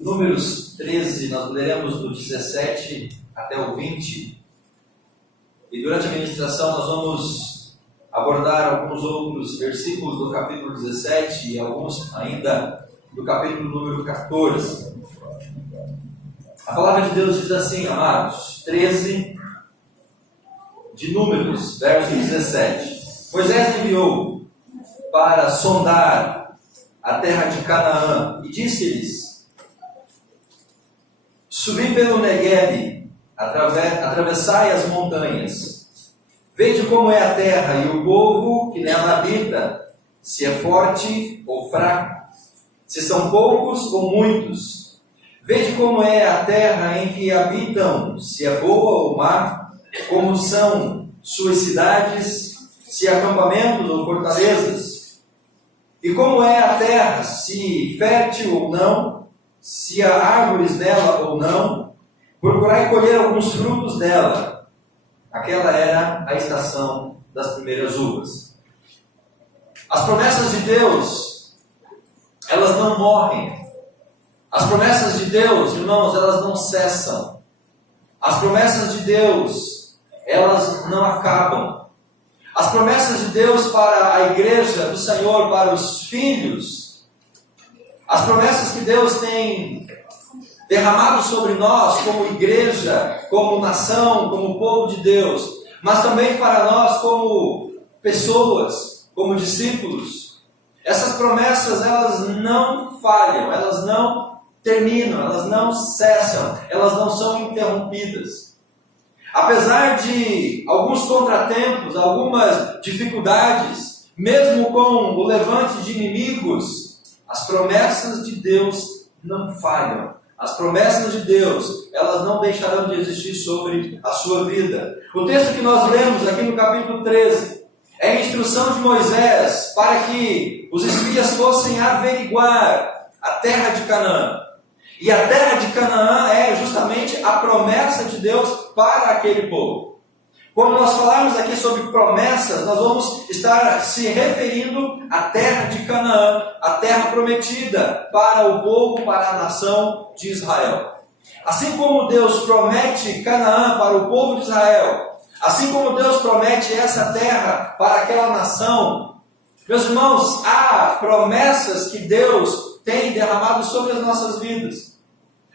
Números 13, nós leremos do 17 até o 20. E durante a ministração nós vamos abordar alguns outros versículos do capítulo 17 e alguns ainda do capítulo número 14. A palavra de Deus diz assim, amados, 13 de Números, verso 17. Moisés enviou para sondar a terra de Canaã e disse-lhes: subi pelo Neguebe, atravessai as montanhas. Vede como é a terra e o povo que nela habita, se é forte ou fraco, se são poucos ou muitos. Vede como é a terra em que habitam, se é boa ou má, como são suas cidades, se acampamentos ou fortalezas. E como é a terra, se fértil ou não, se há árvores nela ou não. Procurai colher alguns frutos dela. Aquela era a estação das primeiras uvas. As promessas de Deus, elas não morrem. As promessas de Deus, irmãos, elas não cessam. As promessas de Deus, elas não acabam. As promessas de Deus para a igreja do Senhor, para os filhos, as promessas que Deus tem derramado sobre nós como igreja, como nação, como povo de Deus, mas também para nós como pessoas, como discípulos. Essas promessas, elas não falham, elas não terminam, elas não cessam, elas não são interrompidas. Apesar de alguns contratempos, algumas dificuldades, mesmo com o levante de inimigos, as promessas de Deus não falham. As promessas de Deus, elas não deixarão de existir sobre a sua vida. O texto que nós lemos aqui no capítulo 13 é a instrução de Moisés para que os espias fossem averiguar a terra de Canaã. E a terra de Canaã é justamente a promessa de Deus para aquele povo. Quando nós falarmos aqui sobre promessas, nós vamos estar se referindo à terra de Canaã, a terra prometida para o povo, para a nação de Israel. Assim como Deus promete Canaã para o povo de Israel, assim como Deus promete essa terra para aquela nação, meus irmãos, há promessas que Deus tem derramado sobre as nossas vidas.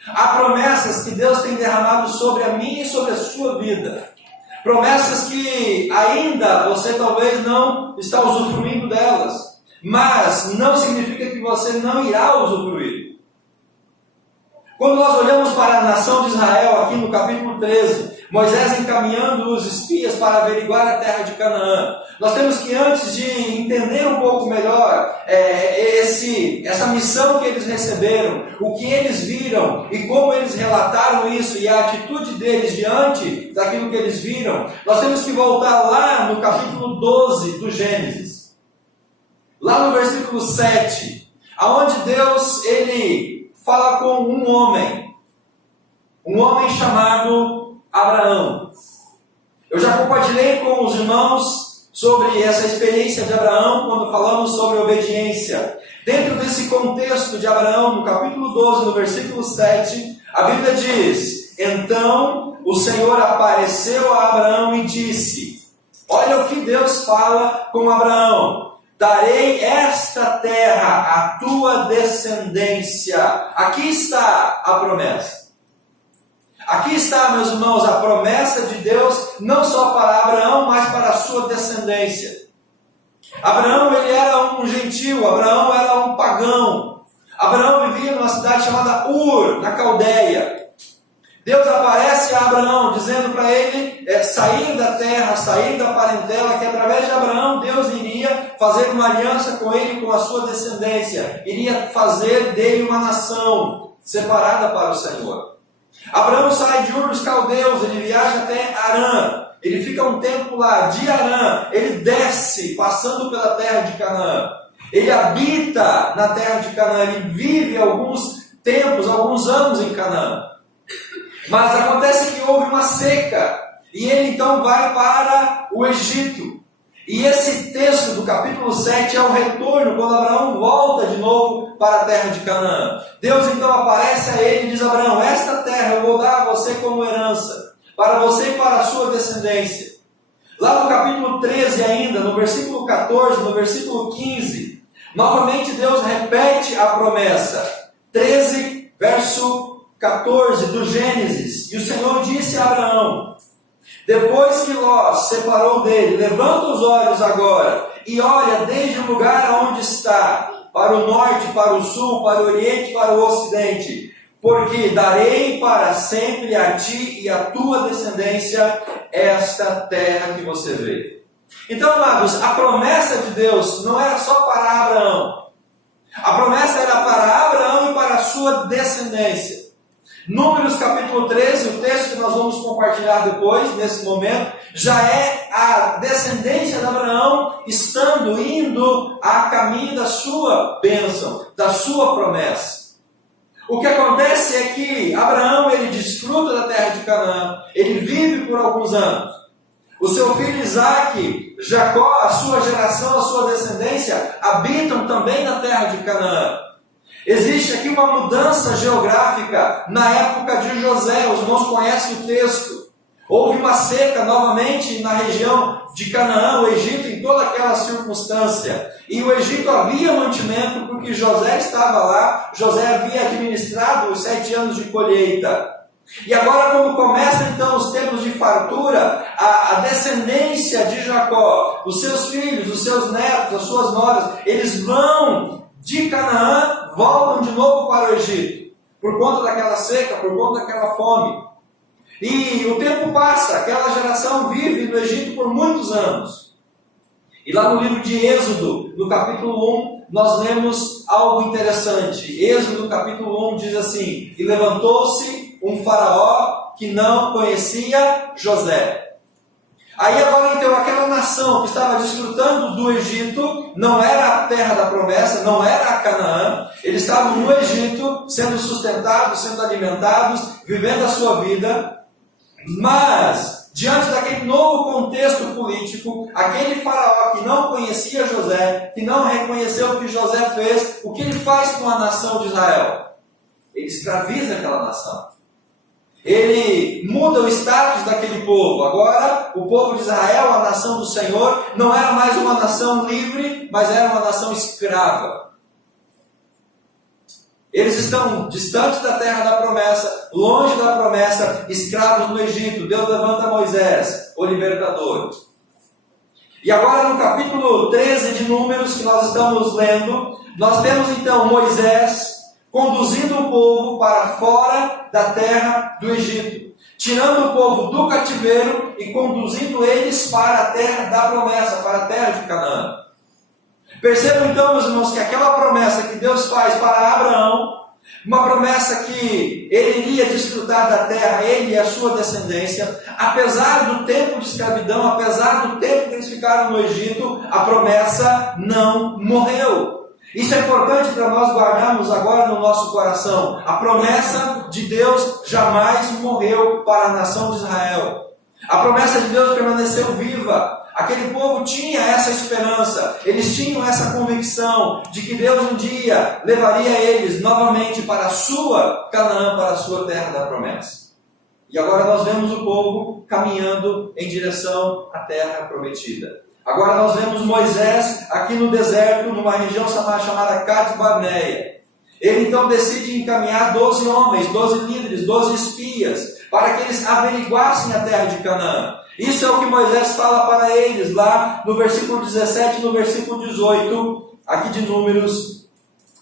Há promessas que Deus tem derramado sobre a minha e sobre a sua vida. Promessas que ainda você talvez não está usufruindo delas, mas não significa que você não irá usufruir. Quando nós olhamos para a nação de Israel, aqui no capítulo 13, Moisés encaminhando os espias para averiguar a terra de Canaã, nós temos que, antes de entender um pouco melhor essa missão que eles receberam, o que eles viram e como eles relataram isso e a atitude deles diante daquilo que eles viram, nós temos que voltar lá no capítulo 12 do Gênesis, lá no versículo 7, aonde Deus ele fala com um homem chamado Abraão. Eu já compartilhei com os irmãos sobre essa experiência de Abraão quando falamos sobre obediência. Dentro desse contexto de Abraão, no capítulo 12, no versículo 7, a Bíblia diz: então o Senhor apareceu a Abraão e disse, olha o que Deus fala com Abraão: darei esta terra à tua descendência. Aqui está a promessa. Aqui está, meus irmãos, a promessa de Deus, não só para Abraão, mas para a sua descendência. Abraão, ele era um gentil, Abraão era um pagão. Abraão vivia numa cidade chamada Ur, na Caldeia. Deus aparece a Abraão, dizendo para ele sair da terra, sair da parentela, que através de Abraão, Deus iria fazer uma aliança com ele e com a sua descendência. Iria fazer dele uma nação separada para o Senhor. Abraão sai de Ur dos Caldeus, ele viaja até Harã, ele fica um tempo lá. De Harã, ele desce, passando pela terra de Canaã. Ele habita na terra de Canaã, ele vive alguns tempos, alguns anos em Canaã. Mas acontece que houve uma seca, e ele então vai para o Egito. E esse texto do capítulo 7 é o retorno, quando Abraão volta de novo para a terra de Canaã. Deus então aparece a ele e diz: Abraão, esta terra eu vou dar a você como herança, para você e para a sua descendência. Lá no capítulo 13 ainda, no versículo 14, no versículo 15, novamente Deus repete a promessa. 13, verso 14 do Gênesis. E o Senhor disse a Abraão, depois que Ló se separou dele: levanta os olhos agora e olha desde o lugar onde está, para o norte, para o sul, para o oriente, para o ocidente, porque darei para sempre a ti e a tua descendência esta terra que você vê. Então, amados, a promessa de Deus não era só para Abraão. A promessa era para Abraão e para a sua descendência. Números capítulo 13, o texto que nós vamos compartilhar depois, nesse momento, já é a descendência de Abraão indo a caminho da sua bênção, da sua promessa. O que acontece é que Abraão, ele desfruta da terra de Canaã, ele vive por alguns anos. O seu filho Isaque, Jacó, a sua geração, a sua descendência, habitam também na terra de Canaã. Existe aqui uma mudança geográfica na época de José, os irmãos conhecem o texto. Houve uma seca novamente na região de Canaã, o Egito, em toda aquela circunstância. E o Egito havia mantimento porque José estava lá, José havia administrado os 7 anos de colheita. E agora, quando começam então os tempos de fartura, a descendência de Jacó, os seus filhos, os seus netos, as suas noras, eles vão de Canaã, voltam de novo para o Egito, por conta daquela seca, por conta daquela fome. E o tempo passa, aquela geração vive no Egito por muitos anos. E lá no livro de Êxodo, no capítulo 1, nós lemos algo interessante. Êxodo capítulo 1 diz assim: e levantou-se um faraó que não conhecia José. Aí agora então aquela nação que estava desfrutando do Egito, não era a terra da promessa, não era a Canaã, eles estavam no Egito, sendo sustentados, sendo alimentados, vivendo a sua vida, mas diante daquele novo contexto político, aquele faraó que não conhecia José, que não reconheceu o que José fez, o que ele faz com a nação de Israel? Ele escraviza aquela nação. Ele muda o status daquele povo. Agora, o povo de Israel, a nação do Senhor, não era mais uma nação livre, mas era uma nação escrava. Eles estão distantes da terra da promessa, longe da promessa, escravos no Egito. Deus levanta Moisés, o libertador. E agora no capítulo 13 de Números, que nós estamos lendo, nós temos então Moisés conduzindo o povo para fora da terra do Egito, tirando o povo do cativeiro e conduzindo eles para a terra da promessa, para a terra de Canaã. Percebam então, meus irmãos, que aquela promessa que Deus faz para Abraão, uma promessa que ele iria desfrutar da terra, ele e a sua descendência, apesar do tempo de escravidão, apesar do tempo que eles ficaram no Egito, a promessa não morreu. Isso é importante para nós guardarmos agora no nosso coração. A promessa de Deus jamais morreu para a nação de Israel. A promessa de Deus permaneceu viva. Aquele povo tinha essa esperança, eles tinham essa convicção de que Deus um dia levaria eles novamente para a sua Canaã, para a sua terra da promessa. E agora nós vemos o povo caminhando em direção à terra prometida. Agora nós vemos Moisés aqui no deserto, numa região chamada Cades Barneia. Ele então decide encaminhar 12 homens, 12 líderes, 12 espias, para que eles averiguassem a terra de Canaã. Isso é o que Moisés fala para eles lá no versículo 17 e no versículo 18, aqui de Números,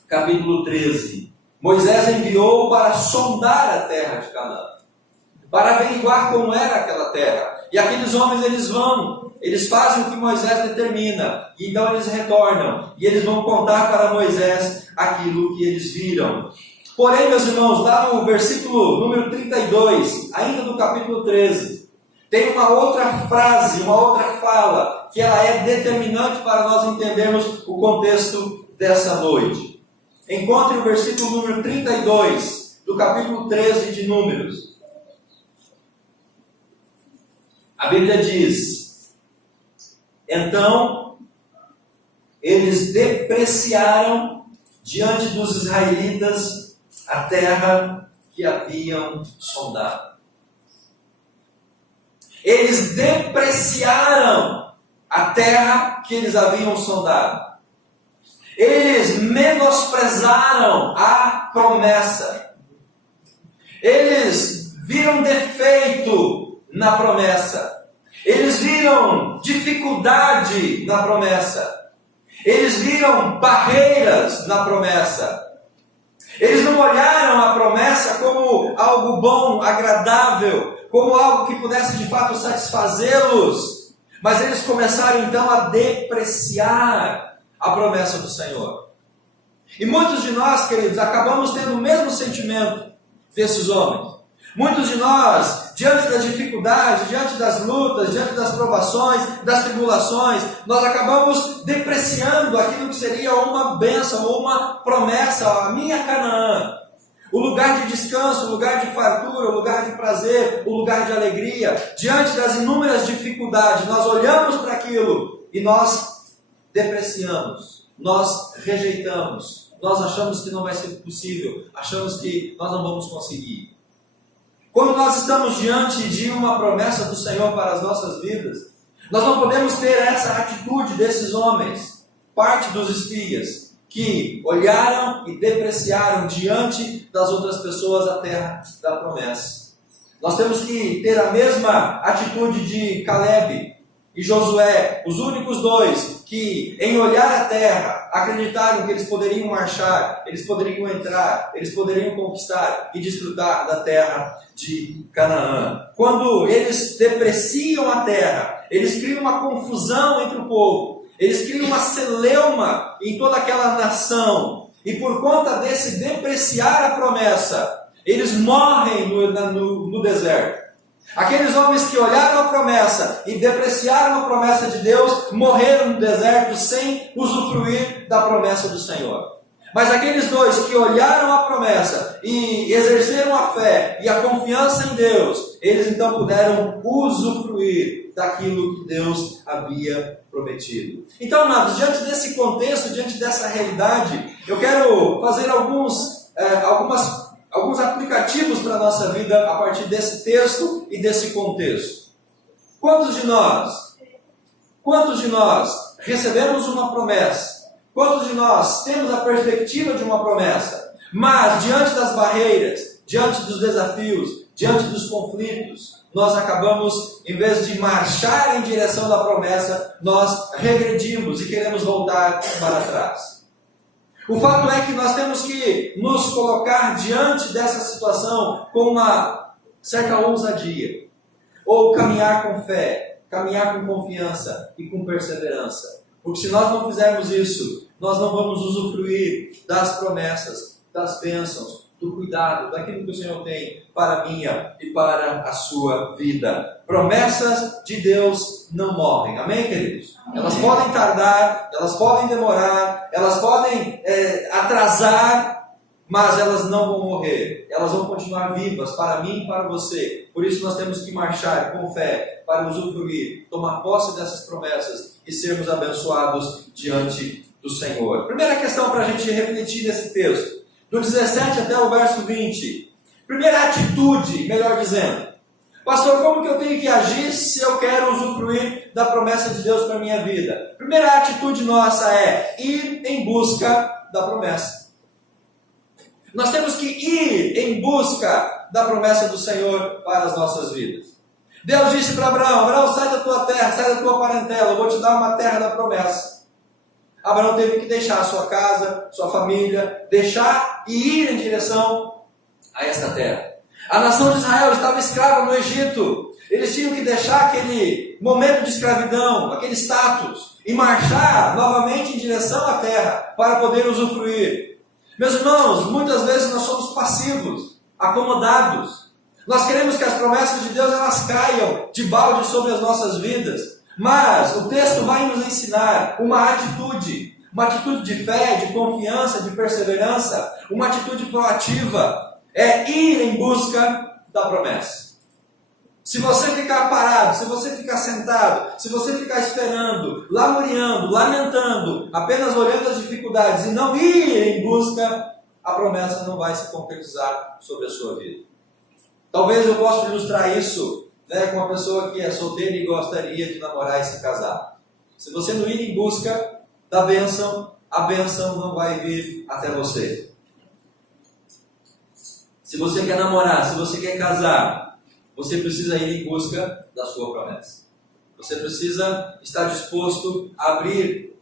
capítulo 13. Moisés enviou para sondar a terra de Canaã, para averiguar como era aquela terra. E aqueles homens, eles fazem o que Moisés determina, e então eles retornam, e eles vão contar para Moisés aquilo que eles viram. Porém, meus irmãos, lá no versículo número 32, ainda do capítulo 13, tem uma outra frase, uma outra fala, que ela é determinante para nós entendermos o contexto dessa noite. Encontre o versículo número 32, do capítulo 13 de Números. A Bíblia diz: então eles depreciaram diante dos israelitas a terra que haviam sondado. Eles depreciaram a terra que eles haviam sondado. Eles menosprezaram a promessa. Eles viram defeito na promessa. Eles viram dificuldade na promessa. Eles viram barreiras na promessa. Eles não olharam a promessa como algo bom, agradável, como algo que pudesse de fato satisfazê-los. Mas eles começaram então a depreciar a promessa do Senhor. E muitos de nós, queridos, acabamos tendo o mesmo sentimento desses homens. Muitos de nós, diante das dificuldades, diante das lutas, diante das provações, das tribulações, nós acabamos depreciando aquilo que seria uma bênção ou uma promessa, a minha Canaã. O lugar de descanso, o lugar de fartura, o lugar de prazer, o lugar de alegria. Diante das inúmeras dificuldades, nós olhamos para aquilo e nós depreciamos, nós rejeitamos, nós achamos que não vai ser possível, achamos que nós não vamos conseguir. Quando nós estamos diante de uma promessa do Senhor para as nossas vidas, nós não podemos ter essa atitude desses homens, parte dos espias, que olharam e depreciaram diante das outras pessoas a terra da promessa. Nós temos que ter a mesma atitude de Caleb e Josué, os únicos dois que, em olhar a terra, acreditaram que eles poderiam marchar, eles poderiam entrar, eles poderiam conquistar e desfrutar da terra de Canaã. Quando eles depreciam a terra, eles criam uma confusão entre o povo, eles criam uma celeuma em toda aquela nação, e por conta desse depreciar a promessa, eles morrem no deserto. Aqueles homens que olharam a promessa e depreciaram a promessa de Deus, morreram no deserto sem usufruir da promessa do Senhor. Mas aqueles dois que olharam a promessa e exerceram a fé e a confiança em Deus, eles então puderam usufruir daquilo que Deus havia prometido. Então, amados, diante desse contexto, diante dessa realidade, eu quero fazer alguns aplicativos para a nossa vida a partir desse texto e desse contexto. Quantos de nós recebemos uma promessa? Quantos de nós temos a perspectiva de uma promessa? Mas diante das barreiras, diante dos desafios, diante dos conflitos, nós acabamos, em vez de marchar em direção da promessa, nós regredimos e queremos voltar para trás. O fato é que nós temos que nos colocar diante dessa situação com uma certa ousadia, ou caminhar com fé, caminhar com confiança e com perseverança. Porque se nós não fizermos isso, nós não vamos usufruir das promessas, das bênçãos, do cuidado, daquilo que o Senhor tem para a minha e para a sua vida. Promessas de Deus não morrem. Amém, queridos? Amém. Elas podem tardar, elas podem demorar, elas podem atrasar, mas elas não vão morrer. Elas vão continuar vivas para mim e para você. Por isso nós temos que marchar com fé para usufruir, tomar posse dessas promessas e sermos abençoados diante do Senhor. Primeira questão para a gente refletir nesse texto, do 17 até o verso 20. Primeira atitude, melhor dizendo. Pastor, como que eu tenho que agir se eu quero usufruir da promessa de Deus para a minha vida? Primeira atitude nossa é ir em busca da promessa. Nós temos que ir em busca da promessa do Senhor para as nossas vidas. Deus disse para Abraão: Abraão, sai da tua terra, sai da tua parentela, eu vou te dar uma terra da promessa. Abraão teve que deixar a sua casa, sua família, deixar e ir em direção a esta terra. A nação de Israel estava escrava no Egito. Eles tinham que deixar aquele momento de escravidão, aquele status, e marchar novamente em direção à terra para poder usufruir. Meus irmãos, muitas vezes nós somos passivos, acomodados. Nós queremos que as promessas de Deus elas caiam de balde sobre as nossas vidas. Mas o texto vai nos ensinar uma atitude de fé, de confiança, de perseverança, uma atitude proativa, é ir em busca da promessa. Se você ficar parado, se você ficar sentado, se você ficar esperando, lamuriando, lamentando, apenas olhando as dificuldades e não ir em busca, a promessa não vai se concretizar sobre a sua vida. Talvez eu possa ilustrar isso, com uma pessoa que é solteira e gostaria de namorar e se casar. Se você não ir em busca da bênção, a bênção não vai vir até você. Se você quer namorar, se você quer casar, você precisa ir em busca da sua promessa. Você precisa estar disposto a abrir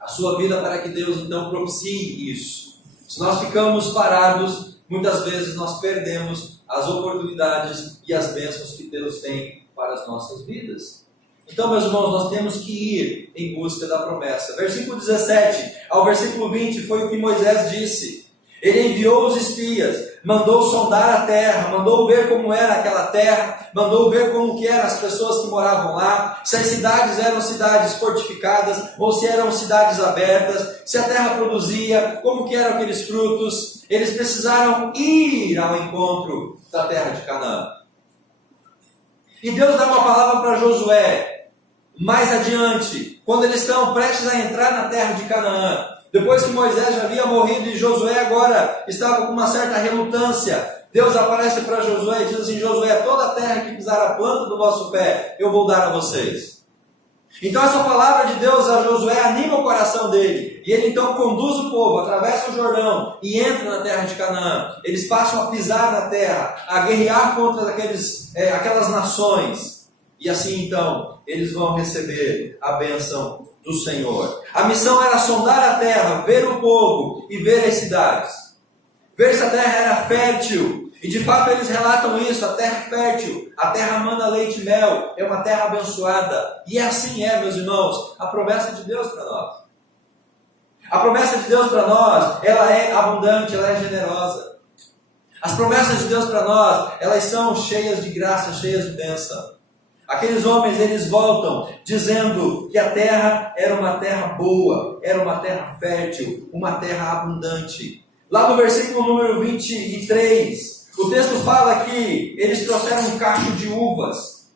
a sua vida para que Deus então propicie isso. Se nós ficamos parados, muitas vezes nós perdemos as oportunidades e as bênçãos que Deus tem para as nossas vidas. Então, meus irmãos, nós temos que ir em busca da promessa. Versículo 17 ao versículo 20 foi o que Moisés disse. Ele enviou os espias, mandou sondar a terra, mandou ver como era aquela terra, mandou ver como que eram as pessoas que moravam lá, se as cidades eram cidades fortificadas ou se eram cidades abertas, se a terra produzia, como que eram aqueles frutos. Eles precisaram ir ao encontro da terra de Canaã. E Deus dá uma palavra para Josué, mais adiante, quando eles estão prestes a entrar na terra de Canaã. Depois que Moisés já havia morrido e Josué agora estava com uma certa relutância, Deus aparece para Josué e diz assim: Josué, toda a terra que pisar a planta do vosso pé, eu vou dar a vocês. Então essa palavra de Deus a Josué anima o coração dele. E ele então conduz o povo, atravessa o Jordão e entra na terra de Canaã. Eles passam a pisar na terra, a guerrear contra aquelas nações. E assim então, eles vão receber a bênção do Senhor. A missão era sondar a terra, ver o povo e ver as cidades. Ver se a terra era fértil. E de fato eles relatam isso, a terra é fértil, a terra manda leite e mel, é uma terra abençoada. E assim é, meus irmãos, a promessa de Deus para nós. A promessa de Deus para nós, ela é abundante, ela é generosa. As promessas de Deus para nós, elas são cheias de graça, cheias de bênção. Aqueles homens, eles voltam dizendo que a terra era uma terra boa, era uma terra fértil, uma terra abundante. Lá no versículo número 23, o texto fala que eles trouxeram um cacho de uvas.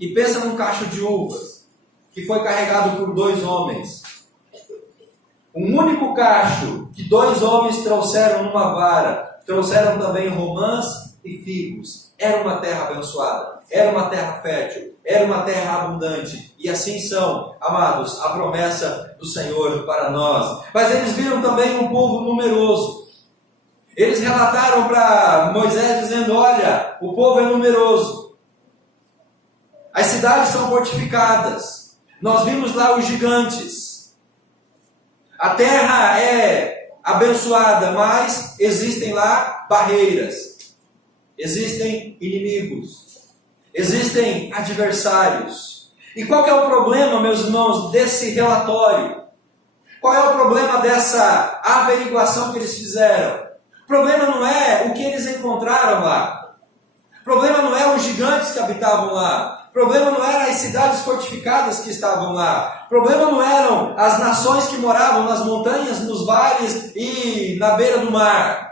E pensa num cacho de uvas, que foi carregado por 2 homens. Um único cacho que 2 homens trouxeram numa vara, trouxeram também romãs e figos. Era uma terra abençoada, era uma terra fértil, era uma terra abundante. E assim são, amados, a promessa do Senhor para nós. Mas eles viram também um povo numeroso. Eles relataram para Moisés dizendo: olha, o povo é numeroso. As cidades são fortificadas. Nós vimos lá os gigantes. A terra é abençoada, mas existem lá barreiras. Existem inimigos, existem adversários. E qual que é o problema, meus irmãos, desse relatório? Qual é o problema dessa averiguação que eles fizeram? O problema não é o que eles encontraram lá. O problema não é os gigantes que habitavam lá. O problema não eram as cidades fortificadas que estavam lá. O problema não eram as nações que moravam nas montanhas, nos vales e na beira do mar.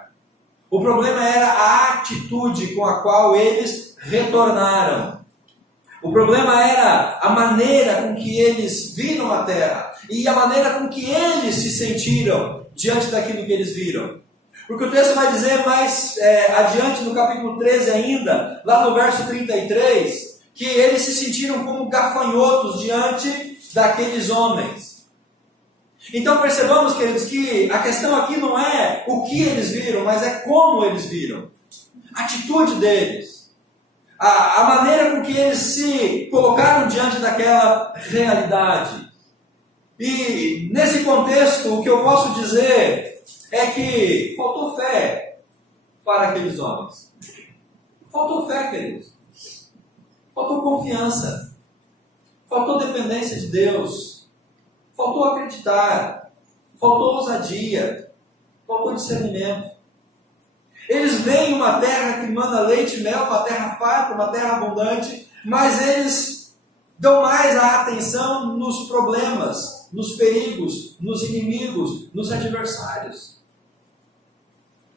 O problema era a atitude com a qual eles retornaram. O problema era a maneira com que eles viram a terra e a maneira com que eles se sentiram diante daquilo que eles viram. Porque o texto vai dizer mais adiante no capítulo 13 ainda, lá no verso 33, que eles se sentiram como gafanhotos diante daqueles homens. Então percebamos, queridos, que a questão aqui não é o que eles viram, mas é como eles viram. A atitude deles. A maneira com que eles se colocaram diante daquela realidade. E nesse contexto, o que eu posso dizer é que faltou fé para aqueles homens. Faltou fé, queridos. Faltou confiança. Faltou dependência de Deus. Faltou acreditar, faltou ousadia, faltou discernimento. Eles veem uma terra que manda leite e mel, uma terra farta, uma terra abundante, mas eles dão mais a atenção nos problemas, nos perigos, nos inimigos, nos adversários.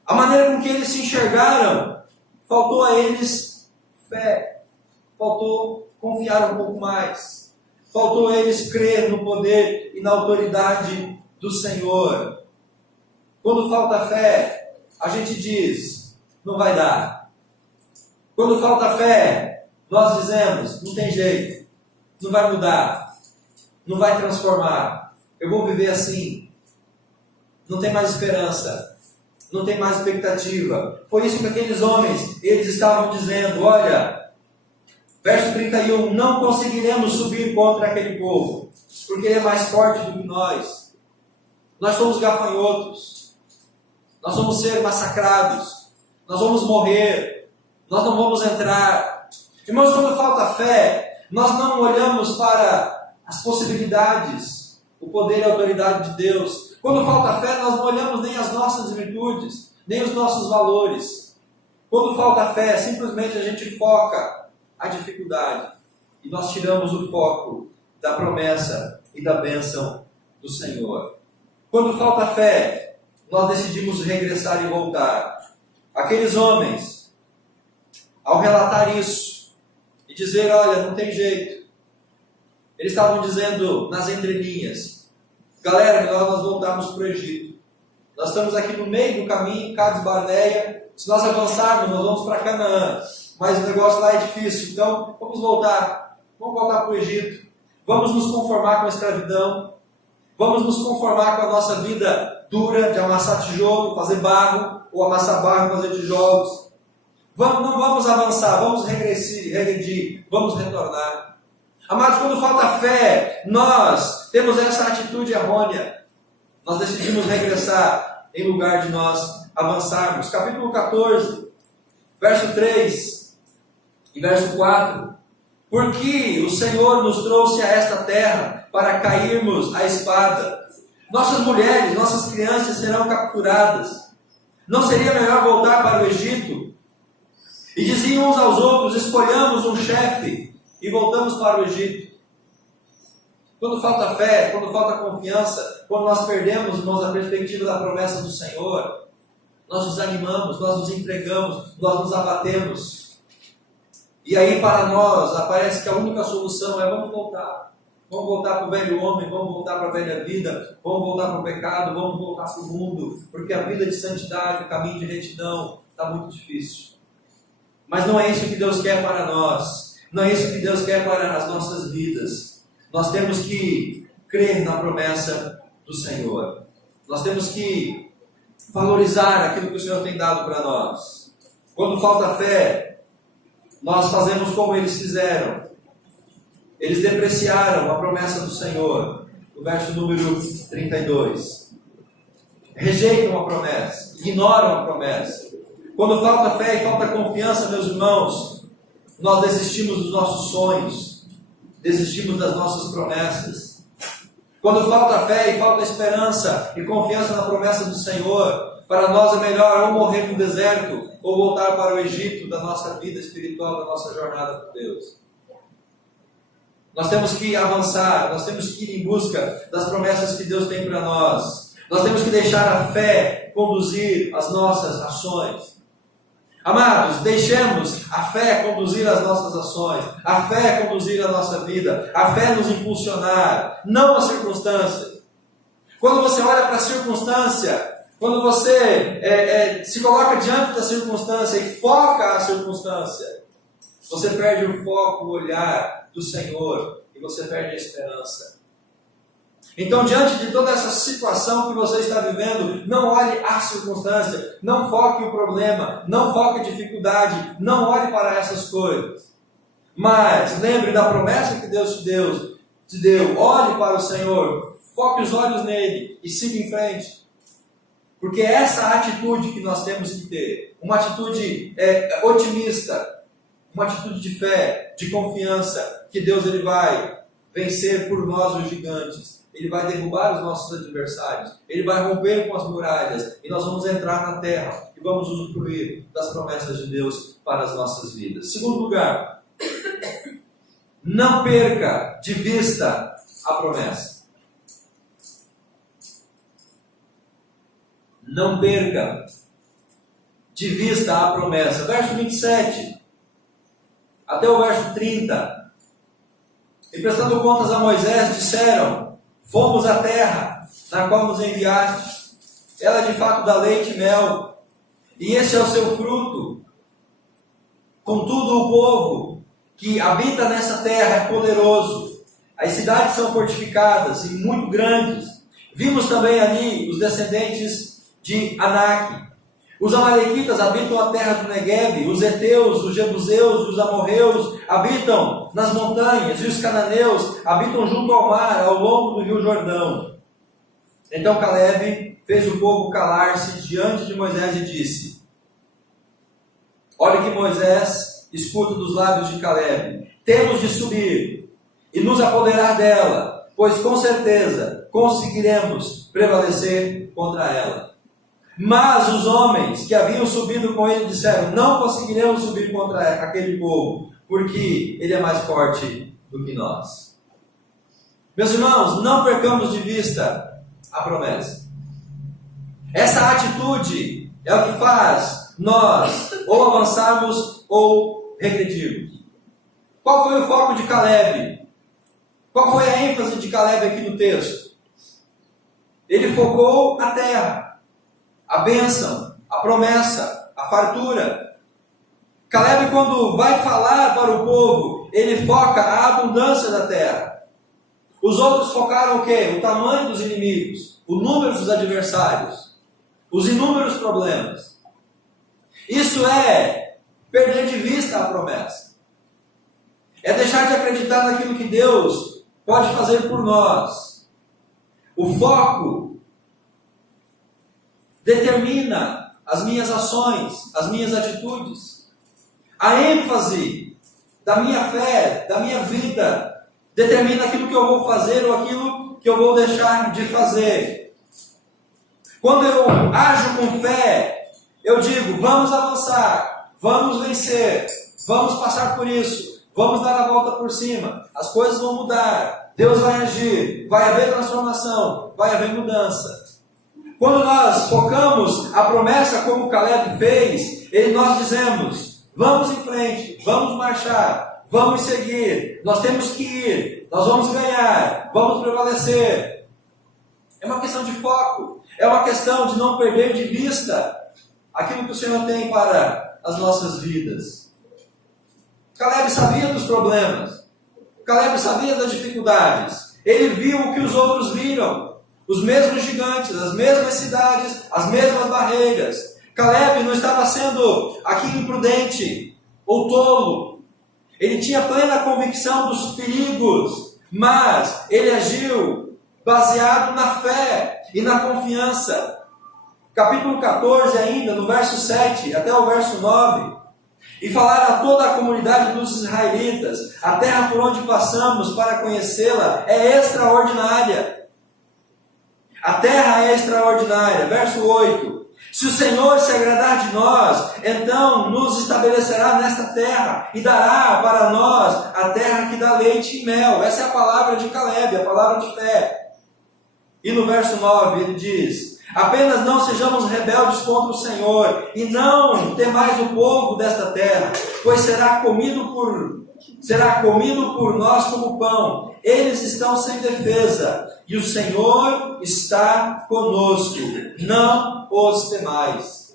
A maneira com que eles se enxergaram, faltou a eles fé, faltou confiar um pouco mais, faltou eles crer no poder e na autoridade do Senhor. Quando falta fé, a gente diz, não vai dar. Quando falta fé, nós dizemos, não tem jeito, não vai mudar, não vai transformar, eu vou viver assim, não tem mais esperança, não tem mais expectativa. Foi isso que aqueles homens, eles estavam dizendo, olha, verso 31, não conseguiremos subir contra aquele povo, porque ele é mais forte do que nós. Nós somos gafanhotos, nós vamos ser massacrados, nós vamos morrer, nós não vamos entrar. Irmãos, quando falta fé, nós não olhamos para as possibilidades, o poder e a autoridade de Deus. Quando falta fé, nós não olhamos nem as nossas virtudes, nem os nossos valores. Quando falta fé, simplesmente a gente foca a dificuldade e nós tiramos o foco da promessa e da bênção do Senhor. Quando falta fé, nós decidimos regressar e voltar. Aqueles homens, ao relatar isso e dizer, olha, não tem jeito, eles estavam dizendo nas entrelinhas, galera, melhor nós voltarmos para o Egito. Nós estamos aqui no meio do caminho, Cades Barneia, se nós avançarmos, nós vamos para Canaã, mas o negócio lá é difícil, então vamos voltar para o Egito, vamos nos conformar com a escravidão, vamos nos conformar com a nossa vida dura de amassar tijolo, fazer barro, ou amassar barro e fazer tijolos. Não vamos avançar, vamos regredir, vamos retornar. Amados, quando falta fé, nós temos essa atitude errônea. Nós decidimos regressar em lugar de nós avançarmos. Capítulo 14, verso 3 e verso 4. Porque o Senhor nos trouxe a esta terra para cairmos à espada. Nossas mulheres, nossas crianças serão capturadas. Não seria melhor voltar para o Egito? E diziam uns aos outros, escolhamos um chefe e voltamos para o Egito. Quando falta fé, quando falta confiança, quando nós perdemos, irmãos, a perspectiva da promessa do Senhor, nós nos animamos, nós nos entregamos, nós nos abatemos. E aí para nós, aparece que a única solução é vamos voltar. Vamos voltar para o velho homem, vamos voltar para a velha vida, vamos voltar para o pecado, vamos voltar para o mundo, porque a vida de santidade, o caminho de retidão, está muito difícil. Mas não é isso que Deus quer para nós, não é isso que Deus quer para as nossas vidas. Nós temos que crer na promessa do Senhor, nós temos que valorizar aquilo que o Senhor tem dado para nós. Quando falta fé, nós fazemos como eles fizeram. Eles depreciaram a promessa do Senhor, no verso número 32. Rejeitam a promessa, ignoram a promessa. Quando falta fé e falta confiança, meus irmãos, nós desistimos dos nossos sonhos, desistimos das nossas promessas. Quando falta fé e falta esperança e confiança na promessa do Senhor, para nós é melhor ou morrer no deserto ou voltar para o Egito da nossa vida espiritual, da nossa jornada com Deus. Nós temos que avançar, nós temos que ir em busca das promessas que Deus tem para nós. Nós temos que deixar a fé conduzir as nossas ações. Amados, deixemos a fé conduzir as nossas ações, a fé conduzir a nossa vida, a fé nos impulsionar, não a circunstância. Quando você olha para a circunstância, quando você se coloca diante da circunstância e foca a circunstância, você perde o foco, o olhar do Senhor e você perde a esperança. Então, diante de toda essa situação que você está vivendo, não olhe a circunstância, não foque o problema, não foque a dificuldade, não olhe para essas coisas. Mas lembre da promessa que Deus te deu, olhe para o Senhor, foque os olhos nele e siga em frente. Porque é essa atitude que nós temos que ter, uma atitude otimista, uma atitude de fé, de confiança, que Deus ele vai vencer por nós os gigantes. Ele vai derrubar os nossos adversários, ele vai romper com as muralhas, e nós vamos entrar na terra e vamos usufruir das promessas de Deus para as nossas vidas. Segundo lugar, não perca de vista a promessa. Não perca de vista a promessa. Verso 27. até o verso 30. E prestando contas a Moisés, disseram: fomos à terra na qual nos enviaste. Ela de fato dá leite e mel, e esse é o seu fruto. Contudo, o povo que habita nessa terra é poderoso. As cidades são fortificadas e muito grandes. Vimos também ali os descendentes de Anak. Os amalequitas habitam a terra do Neguebe, os heteus, os jebuseus, os amorreus habitam nas montanhas, e os cananeus habitam junto ao mar, ao longo do rio Jordão. Então Calebe fez o povo calar-se diante de Moisés e disse: olha que Moisés escuta dos lábios de Calebe: temos de subir e nos apoderar dela, pois com certeza conseguiremos prevalecer contra ela. Mas os homens que haviam subido com ele disseram: não conseguiremos subir contra aquele povo, porque ele é mais forte do que nós. Meus irmãos, não percamos de vista a promessa. Essa atitude é o que faz nós ou avançarmos ou regredirmos. Qual foi o foco de Calebe? Qual foi a ênfase de Calebe aqui no texto? Ele focou na terra, a bênção, a promessa, a fartura. Calebe, quando vai falar para o povo, ele foca a abundância da terra. Os outros focaram o quê? O tamanho dos inimigos, o número dos adversários, os inúmeros problemas. Isso é perder de vista a promessa. É deixar de acreditar naquilo que Deus pode fazer por nós. O foco determina as minhas ações, as minhas atitudes. A ênfase da minha fé, da minha vida, determina aquilo que eu vou fazer ou aquilo que eu vou deixar de fazer. Quando eu ajo com fé, eu digo: vamos avançar, vamos vencer, vamos passar por isso, vamos dar a volta por cima, as coisas vão mudar, Deus vai agir, vai haver transformação, vai haver mudança. Quando nós focamos a promessa como Calebe fez, nós dizemos: vamos em frente, vamos marchar, vamos seguir, nós temos que ir, nós vamos ganhar, vamos prevalecer. É uma questão de foco, é uma questão de não perder de vista aquilo que o Senhor tem para as nossas vidas. Calebe sabia dos problemas, Calebe sabia das dificuldades, ele viu o que os outros viram, os mesmos gigantes, as mesmas cidades, as mesmas barreiras. Calebe não estava sendo aqui imprudente ou tolo, ele tinha plena convicção dos perigos, mas ele agiu baseado na fé e na confiança. Capítulo 14 ainda, no verso 7 até o verso 9. E falaram a toda a comunidade dos israelitas: a terra por onde passamos para conhecê-la é extraordinária. A terra é extraordinária. Verso 8. Se o Senhor se agradar de nós, então nos estabelecerá nesta terra e dará para nós a terra que dá leite e mel. Essa é a palavra de Calebe, a palavra de fé. E no verso 9 ele diz: apenas não sejamos rebeldes contra o Senhor, e não temais o povo desta terra, pois será comido por nós como pão. Eles estão sem defesa, e o Senhor está conosco. Não os temais.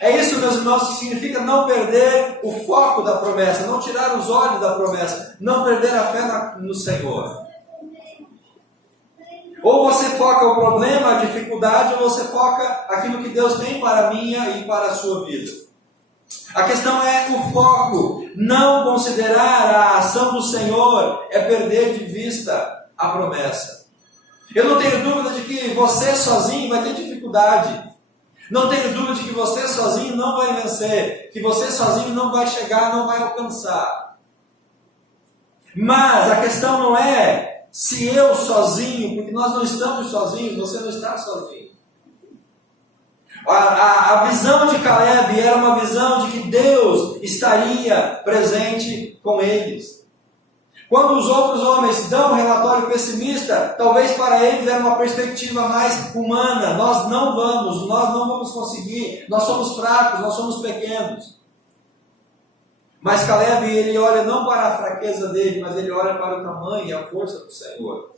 É isso, meus irmãos, que significa não perder o foco da promessa, não tirar os olhos da promessa, não perder a fé no Senhor. Ou você foca o problema, a dificuldade, ou você foca aquilo que Deus tem para a minha e para a sua vida. A questão é o foco. Não considerar a ação do Senhor é perder de vista a promessa. Eu não tenho dúvida de que você sozinho vai ter dificuldade. Não tenho dúvida de que você sozinho não vai vencer, que você sozinho não vai chegar, não vai alcançar. Mas a questão não é se eu sozinho, porque nós não estamos sozinhos, você não está sozinho. A visão de Calebe era uma visão de que Deus estaria presente com eles. Quando os outros homens dão um relatório pessimista, talvez para eles era uma perspectiva mais humana. Nós não vamos conseguir, nós somos fracos, nós somos pequenos. Mas Caleb, ele olha não para a fraqueza dele, mas ele olha para o tamanho e a força do Senhor.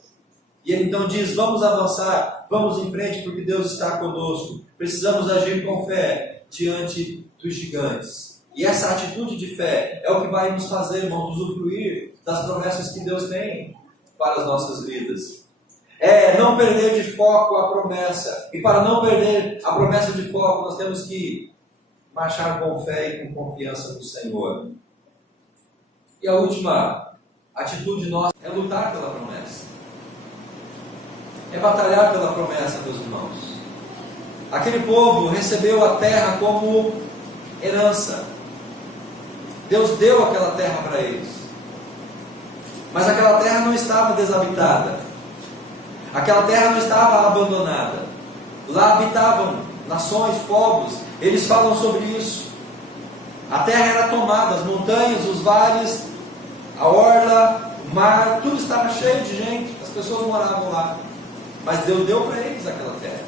E ele então diz, vamos avançar, vamos em frente, porque Deus está conosco. Precisamos agir com fé diante dos gigantes. E essa atitude de fé é o que vai nos fazer, irmãos, usufruir das promessas que Deus tem para as nossas vidas. É não perder de foco a promessa. E para não perder a promessa de foco, nós temos que marchar com fé e com confiança no Senhor. E a última atitude nossa é lutar pela promessa. É batalhar pela promessa, meus irmãos. Aquele povo recebeu a terra como herança. Deus deu aquela terra para eles. Mas aquela terra não estava desabitada. Aquela terra não estava abandonada. Lá habitavam nações, povos. Eles falam sobre isso. A terra era tomada, as montanhas, os vales, a orla, o mar, tudo estava cheio de gente. As pessoas moravam lá. Mas Deus deu para eles aquela terra.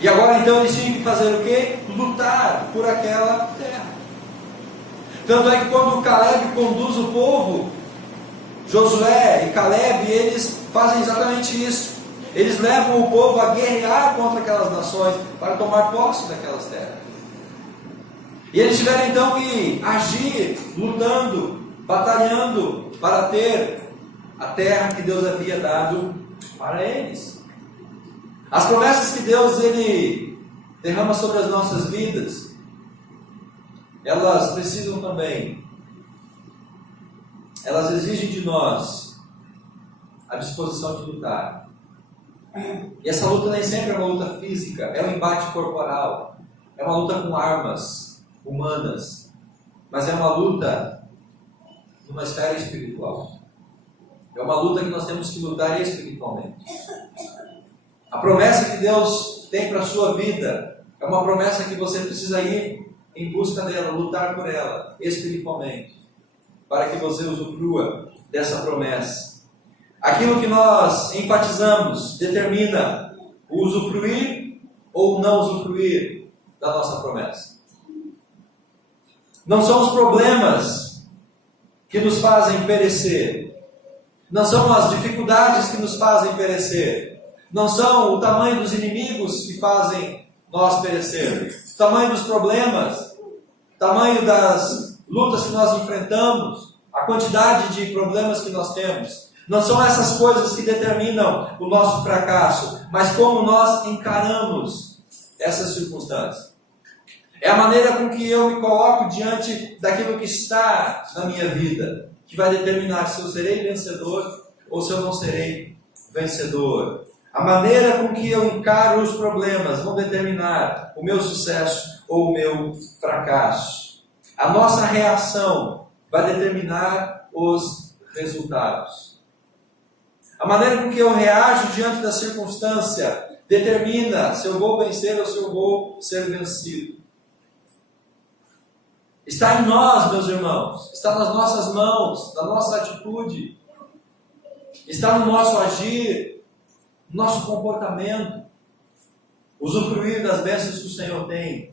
E agora então eles tinham que fazer o quê? Lutar por aquela terra. Tanto é que quando Caleb conduz o povo, Josué e Caleb, eles fazem exatamente isso. Eles levam o povo a guerrear contra aquelas nações para tomar posse daquelas terras. E eles tiveram então que agir, lutando, batalhando para ter a terra que Deus havia dado para eles. As promessas que Deus ele derrama sobre as nossas vidas, elas precisam também, elas exigem de nós a disposição de lutar. E essa luta nem sempre é uma luta física, é um embate corporal, é uma luta com armas humanas, mas é uma luta numa esfera espiritual. É uma luta que nós temos que lutar espiritualmente. A promessa que Deus tem para a sua vida é uma promessa que você precisa ir em busca dela, lutar por ela espiritualmente, para que você usufrua dessa promessa. Aquilo que nós enfatizamos determina o usufruir ou não usufruir da nossa promessa. Não são os problemas que nos fazem perecer. Não são as dificuldades que nos fazem perecer. Não são o tamanho dos inimigos que fazem nós perecer. O tamanho dos problemas, o tamanho das lutas que nós enfrentamos, a quantidade de problemas que nós temos. Não são essas coisas que determinam o nosso fracasso, mas como nós encaramos essas circunstâncias. É a maneira com que eu me coloco diante daquilo que está na minha vida, que vai determinar se eu serei vencedor ou se eu não serei vencedor. A maneira com que eu encaro os problemas vão determinar o meu sucesso ou o meu fracasso. A nossa reação vai determinar os resultados. A maneira com que eu reajo diante da circunstância determina se eu vou vencer ou se eu vou ser vencido. Está em nós, meus irmãos. Está nas nossas mãos, na nossa atitude. Está no nosso agir, no nosso comportamento. Usufruir das bênçãos que o Senhor tem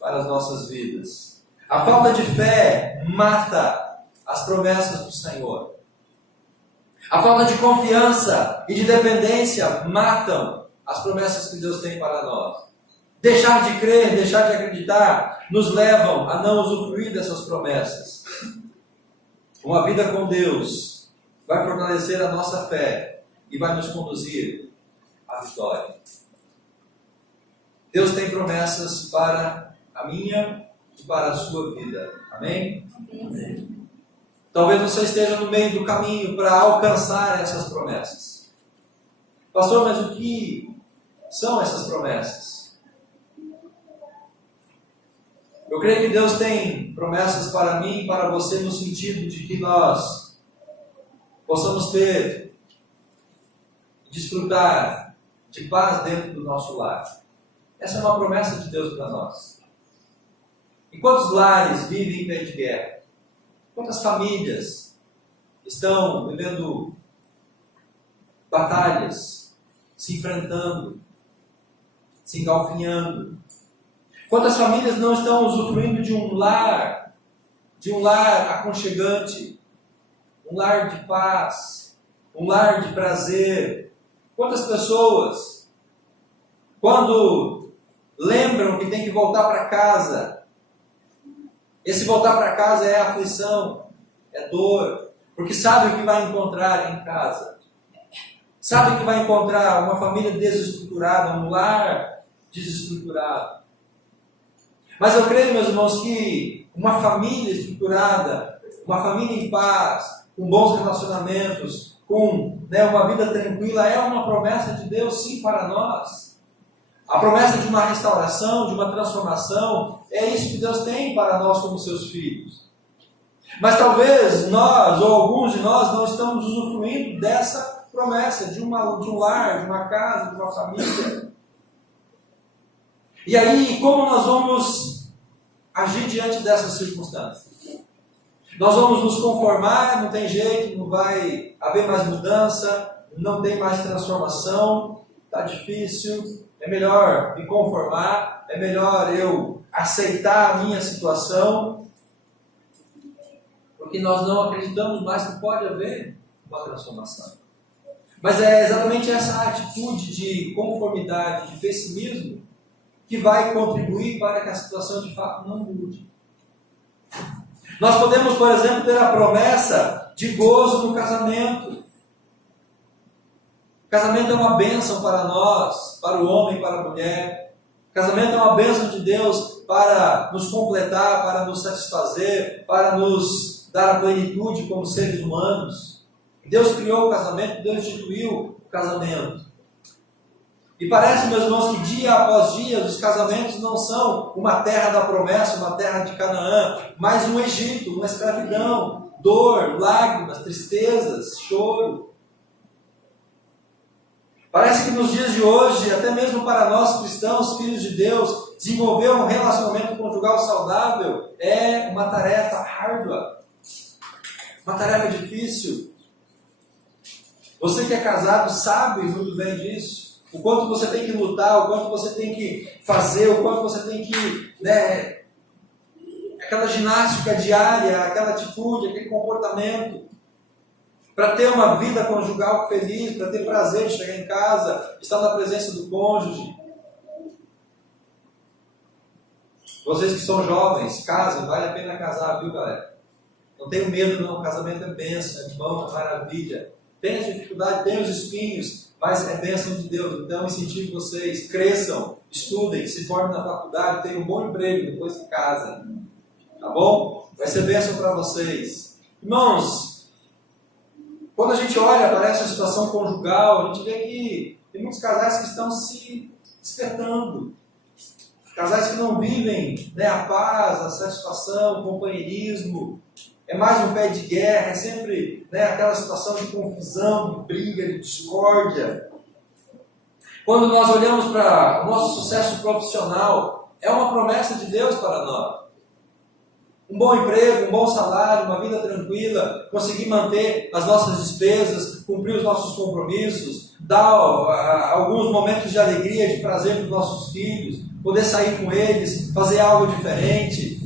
para as nossas vidas. A falta de fé mata as promessas do Senhor. A falta de confiança e de dependência matam as promessas que Deus tem para nós. Deixar de crer, deixar de acreditar, nos levam a não usufruir dessas promessas. Uma vida com Deus vai fortalecer a nossa fé e vai nos conduzir à vitória. Deus tem promessas para a minha e para a sua vida. Amém? Amém. Talvez você esteja no meio do caminho para alcançar essas promessas. Pastor, mas o que são essas promessas? Eu creio que Deus tem promessas para mim e para você no sentido de que nós possamos ter, desfrutar de paz dentro do nosso lar. Essa é uma promessa de Deus para nós. E quantos lares vivem em pé de guerra? Quantas famílias estão vivendo batalhas, se enfrentando, se engalfinhando? Quantas famílias não estão usufruindo de um lar de um lar aconchegante, um lar de paz, um lar de prazer. Quantas pessoas, quando lembram que tem que voltar para casa, esse voltar para casa é aflição, é dor, porque sabe o que vai encontrar em casa. Sabe que vai encontrar uma família desestruturada, um lar desestruturado. Mas eu creio, meus irmãos, que uma família estruturada, uma família em paz, com bons relacionamentos, com uma vida tranquila, é uma promessa de Deus, sim, para nós. A promessa de uma restauração, de uma transformação, é isso que Deus tem para nós como seus filhos. Mas talvez nós, ou alguns de nós, não estamos usufruindo dessa promessa de um lar, de uma casa, de uma família. E aí, como nós vamos agir diante dessas circunstâncias? Nós vamos nos conformar, não tem jeito, não vai haver mais mudança, não tem mais transformação, está difícil, é melhor me conformar, é melhor eu aceitar a minha situação, porque nós não acreditamos mais que pode haver uma transformação. Mas é exatamente essa atitude de conformidade, de pessimismo, que vai contribuir para que a situação de fato não mude. Nós podemos, por exemplo, ter a promessa de gozo no casamento. O casamento é uma bênção para nós, para o homem e para a mulher. O casamento é uma bênção de Deus para nos completar, para nos satisfazer, para nos dar a plenitude como seres humanos. Deus criou o casamento, Deus instituiu o casamento. E parece, meus irmãos, que dia após dia os casamentos não são uma terra da promessa, uma terra de Canaã, mas um Egito, uma escravidão, dor, lágrimas, tristezas, choro. Parece que nos dias de hoje, até mesmo para nós cristãos, filhos de Deus, desenvolver um relacionamento conjugal saudável é uma tarefa árdua, uma tarefa difícil. Você que é casado sabe muito bem disso. O quanto você tem que lutar, o quanto você tem que fazer, o quanto você tem que... aquela ginástica diária, aquela atitude, aquele comportamento. Para ter uma vida conjugal feliz, para ter prazer de chegar em casa, estar na presença do cônjuge. Vocês que são jovens, casem, vale a pena casar, viu, galera? Não tenho medo não, o casamento é bênção, é bom, é maravilha. Tem as dificuldades, tem os espinhos, mas é bênção de Deus. Então, incentivo vocês, cresçam, estudem, se formem na faculdade, tenham um bom emprego depois que casem. Tá bom? Vai ser bênção para vocês. Irmãos, quando a gente olha para essa situação conjugal, a gente vê que tem muitos casais que estão se despertando. Casais que não vivem a paz, a satisfação, o companheirismo. É mais um pé de guerra, é sempre aquela situação de confusão, de briga, de discórdia. Quando nós olhamos para o nosso sucesso profissional, é uma promessa de Deus para nós. Um bom emprego, um bom salário, uma vida tranquila, conseguir manter as nossas despesas, cumprir os nossos compromissos, dar alguns momentos de alegria, de prazer para os nossos filhos, poder sair com eles, fazer algo diferente.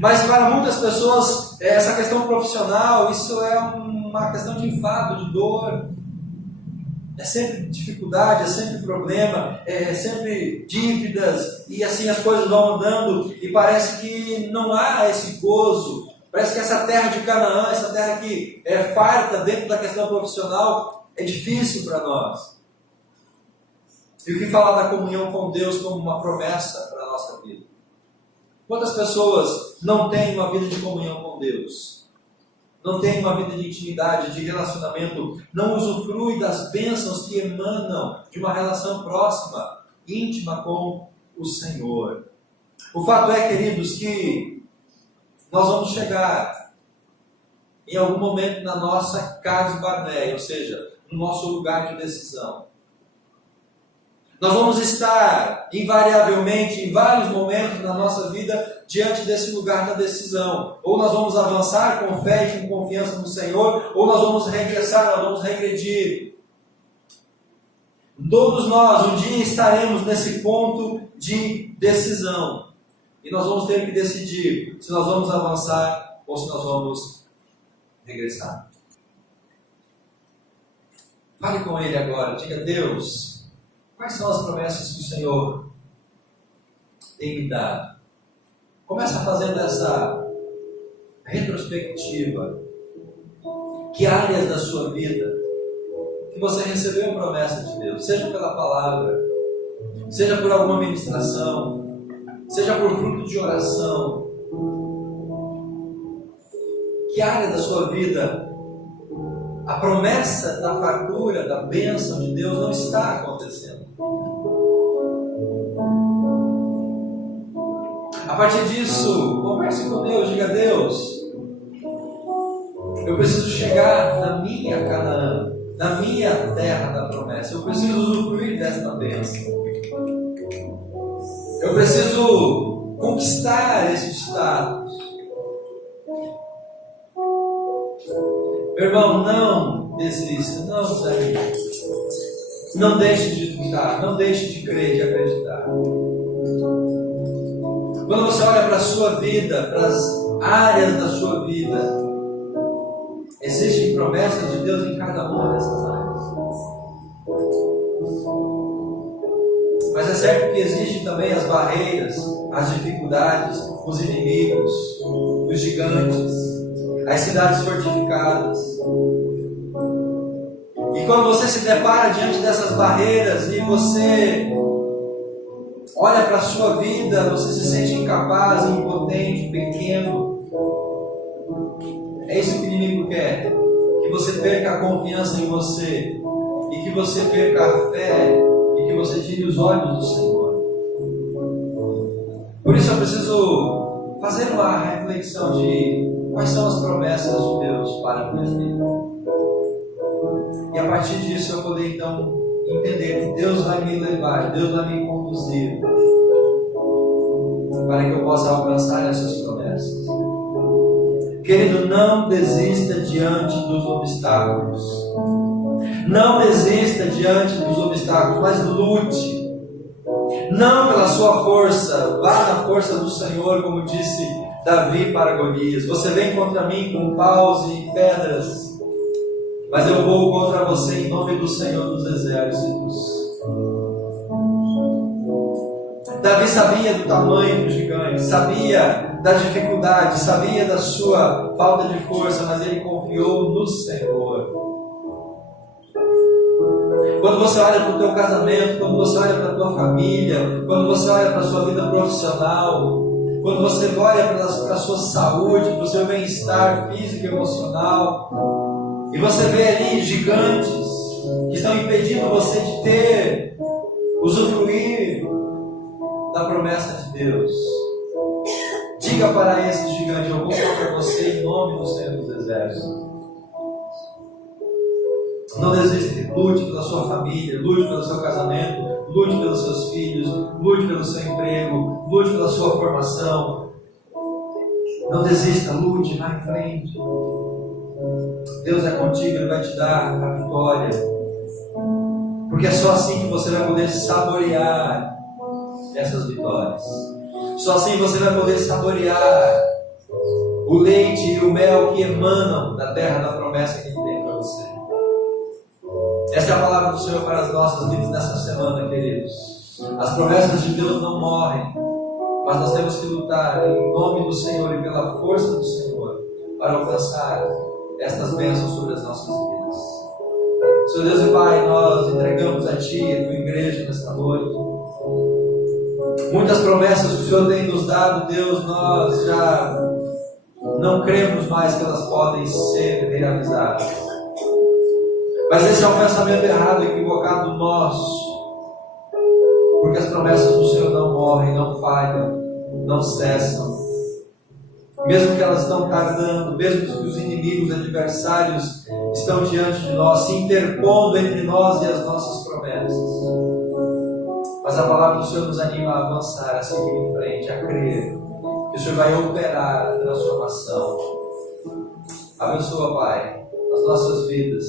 Mas para muitas pessoas, essa questão profissional, isso é uma questão de enfado, de dor. É sempre dificuldade, é sempre problema, é sempre dívidas, e assim as coisas vão andando, e parece que não há esse gozo. Parece que essa terra de Canaã, essa terra que é farta dentro da questão profissional, é difícil para nós. E o que falar da comunhão com Deus como uma promessa para a nossa vida? Quantas pessoas não têm uma vida de comunhão com Deus? Não têm uma vida de intimidade, de relacionamento, não usufrui das bênçãos que emanam de uma relação próxima, íntima com o Senhor. O fato é, queridos, que nós vamos chegar em algum momento na nossa Cades Barneia, ou seja, no nosso lugar de decisão. Nós vamos estar, invariavelmente, em vários momentos da nossa vida, diante desse lugar da decisão. Ou nós vamos avançar com fé e com confiança no Senhor, ou nós vamos regressar, nós vamos regredir. Todos nós, um dia, estaremos nesse ponto de decisão. E nós vamos ter que decidir se nós vamos avançar ou se nós vamos regressar. Fale com Ele agora, diga: Deus, quais são as promessas que o Senhor tem me dado? Começa fazendo essa retrospectiva. Que áreas da sua vida que você recebeu a promessa de Deus, seja pela palavra, seja por alguma ministração, seja por fruto de oração. Que área da sua vida a promessa da fartura, da bênção de Deus não está acontecendo? A partir disso, converse com Deus, diga: Deus, eu preciso chegar na minha Canaã, na minha terra da promessa. Eu preciso usufruir desta bênção. Eu preciso conquistar esse status. Meu irmão, não desista, não desanime. Não deixe de lutar, não deixe de crer, de acreditar. Quando você olha para a sua vida, para as áreas da sua vida, existem promessas de Deus em cada uma dessas áreas. Mas é certo que existem também as barreiras, as dificuldades, os inimigos, os gigantes, as cidades fortificadas. E quando você se depara diante dessas barreiras e você olha para a sua vida, você se sente incapaz, impotente, pequeno. É isso que o inimigo quer. Que você perca a confiança em você. E que você perca a fé. E que você tire os olhos do Senhor. Por isso eu preciso fazer uma reflexão de quais são as promessas de Deus para a minha vida. E a partir disso eu poder então entender que Deus vai me levar, Deus vai me conduzir para que eu possa alcançar essas promessas. Querido, não desista diante dos obstáculos. Não desista diante dos obstáculos, mas lute. Não pela sua força, vá na força do Senhor, como disse Davi para Golias. Você vem contra mim com paus e pedras, mas eu vou contra você em nome do Senhor dos Exércitos. Davi sabia do tamanho do gigante, sabia da dificuldade, sabia da sua falta de força, mas ele confiou no Senhor. Quando você olha para o teu casamento, quando você olha para a tua família, quando você olha para a sua vida profissional, quando você olha para a sua saúde, para o seu bem-estar físico e emocional, e você vê ali gigantes que estão impedindo você de ter, usufruir da promessa de Deus, diga para esse gigante: eu vou contra você em nome do Senhor dos Exércitos. Não desista, lute pela sua família, lute pelo seu casamento, lute pelos seus filhos, lute pelo seu emprego, lute pela sua formação. Não desista, lute, vá em frente. Deus é contigo, Ele vai te dar a vitória. Porque é só assim que você vai poder saborear essas vitórias. Só assim você vai poder saborear o leite e o mel que emanam da terra da promessa que Ele tem para você. Essa é a palavra do Senhor para as nossas vidas nessa semana, queridos. As promessas de Deus não morrem, mas nós temos que lutar em nome do Senhor e pela força do Senhor para alcançar estas bênçãos sobre as nossas vidas. Senhor Deus e Pai, nós entregamos a Ti, a Tua igreja nesta noite. Muitas promessas que o Senhor tem nos dado, Deus, nós já não cremos mais que elas podem ser realizadas. Mas esse é um pensamento errado, equivocado nosso. Porque as promessas do Senhor não morrem, não falham, não cessam. Mesmo que elas estão tardando, mesmo que os inimigos, adversários estão diante de nós, se interpondo entre nós e as nossas promessas. Mas a palavra do Senhor nos anima a avançar, a seguir em frente, a crer que o Senhor vai operar a transformação. Abençoa, Pai, as nossas vidas.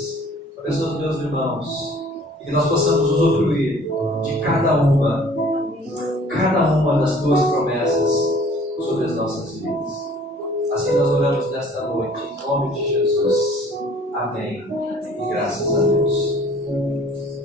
Abençoa os meus irmãos. E que nós possamos usufruir de cada uma das Tuas promessas sobre as nossas vidas. Assim nós oramos nesta noite, em nome de Jesus. Amém. E graças a Deus.